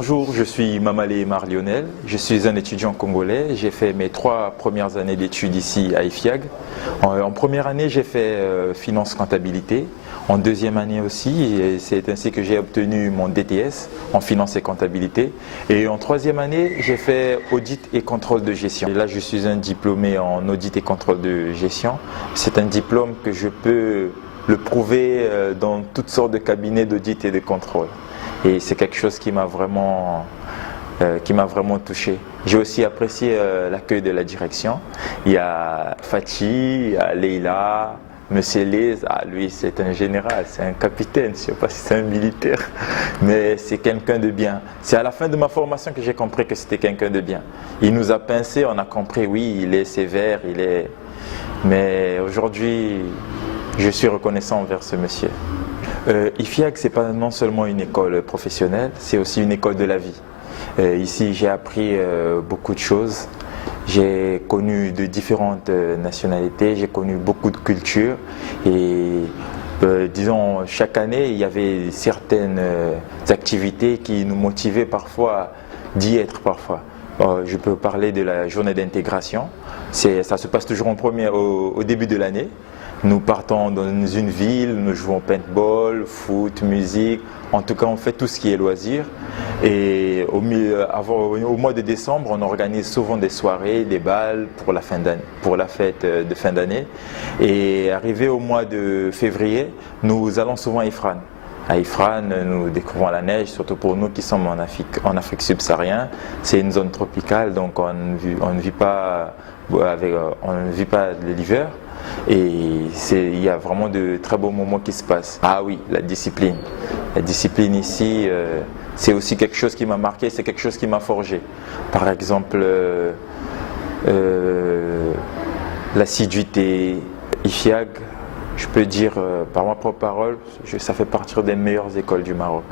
Bonjour, je suis Mamale Mar Lionel, je suis un étudiant congolais. J'ai fait mes 3 premières années d'études ici à IFIAG. En première année, j'ai fait finance comptabilité. En deuxième année aussi, et c'est ainsi que j'ai obtenu mon DTS en finance et comptabilité. Et en troisième année, j'ai fait audit et contrôle de gestion. Et là, je suis un diplômé en audit et contrôle de gestion. C'est un diplôme que je peux le prouver dans toutes sortes de cabinets d'audit et de contrôle. Et c'est quelque chose qui m'a vraiment touché. J'ai aussi apprécié l'accueil de la direction. Il y a Fatih, il y a Leila, Monsieur Lez, lui c'est un général, c'est un capitaine, je ne sais pas si c'est un militaire, mais c'est quelqu'un de bien. C'est à la fin de ma formation que j'ai compris que c'était quelqu'un de bien. Il nous a pincé, on a compris, oui, il est sévère, mais aujourd'hui, je suis reconnaissant envers ce monsieur. IFIAG, ce n'est pas non seulement une école professionnelle, c'est aussi une école de la vie. Ici, j'ai appris beaucoup de choses. J'ai connu de différentes nationalités, j'ai connu beaucoup de cultures. Et disons, chaque année, il y avait certaines activités qui nous motivaient parfois d'y être parfois. Je peux parler de la journée d'intégration. Ça se passe toujours au début de l'année. Nous partons dans une ville, nous jouons paintball, foot, musique, en tout cas on fait tout ce qui est loisirs. Et au mois de décembre, on organise souvent des soirées, des bals pour la fête de fin d'année. Et arrivé au mois de février, nous allons souvent à Ifrane. À Ifrane, nous découvrons la neige, surtout pour nous qui sommes en Afrique subsaharienne. C'est une zone tropicale, donc on ne vit pas l'hiver. Et il y a vraiment de très beaux moments qui se passent. Ah oui, la discipline. La discipline ici, c'est aussi quelque chose qui m'a marqué, c'est quelque chose qui m'a forgé. Par exemple, l'assiduité, IFIAG, je peux dire par ma propre parole, ça fait partie des meilleures écoles du Maroc.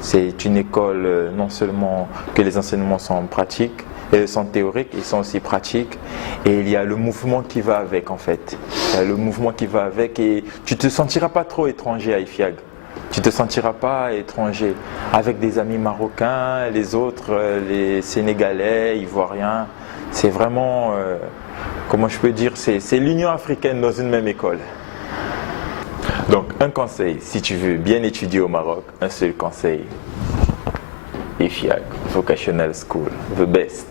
C'est une école non seulement que les enseignements sont pratiques, sont théoriques, ils sont aussi pratiques, et il y a le mouvement qui va avec en fait. Il y a le mouvement qui va avec et tu ne te sentiras pas trop étranger à IFIAG. Tu ne te sentiras pas étranger avec des amis marocains, les autres, les Sénégalais, Ivoiriens. C'est vraiment, comment je peux dire, c'est l'Union africaine dans une même école. Donc un conseil, si tu veux bien étudier au Maroc, un seul conseil. IFIAG Vocational School, the best.